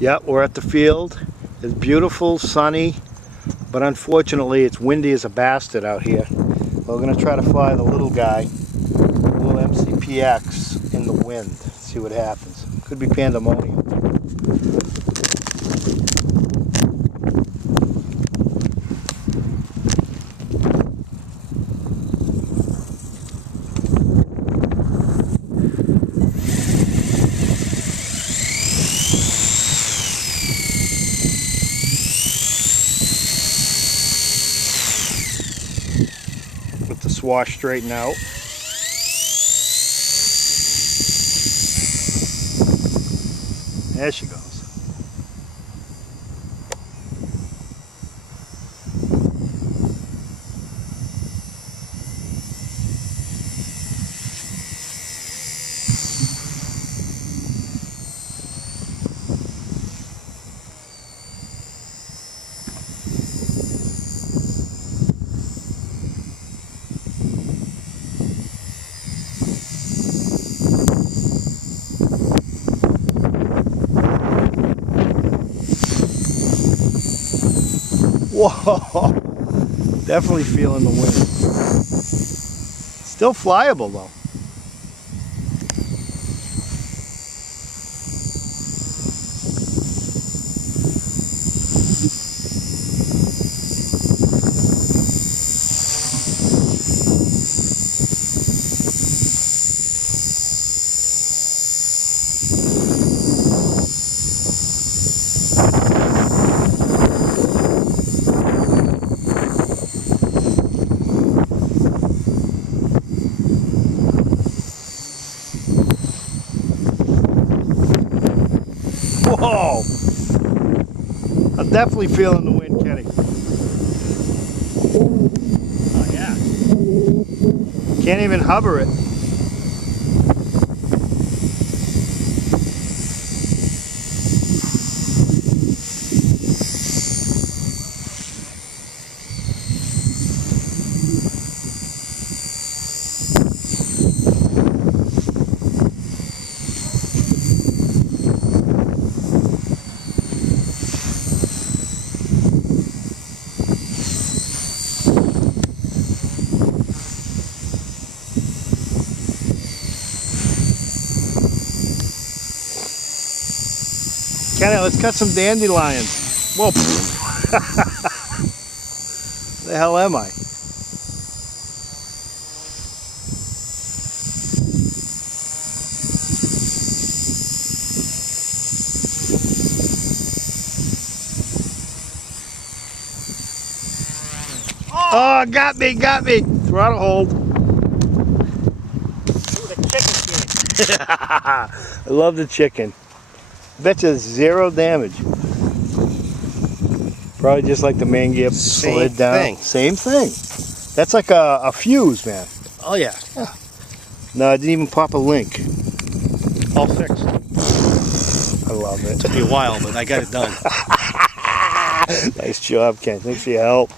Yeah, we're at the field. It's beautiful, sunny, but unfortunately it's windy as a bastard out here. We're going to try to fly the little guy, the little MCPx, in the wind. See what happens. Could be pandemonium. Let the swash straighten out. There she goes. Whoa! Definitely feeling the wind. Still flyable though. Whoa! I'm definitely feeling the wind, Kenny. Oh yeah. Can't even hover it. Kenny, let's cut some dandelions. Whoa. The hell am I? Oh, got me. Throttle hold. Ooh, the chicken. I love the chicken. Betcha 0 damage. Probably just like the main gear slid down. Same thing. That's like a fuse, man. Oh yeah. No, I didn't even pop a link. All fixed. I love it. Took me a while, but I got it done. Nice job, Ken. Thanks for your help.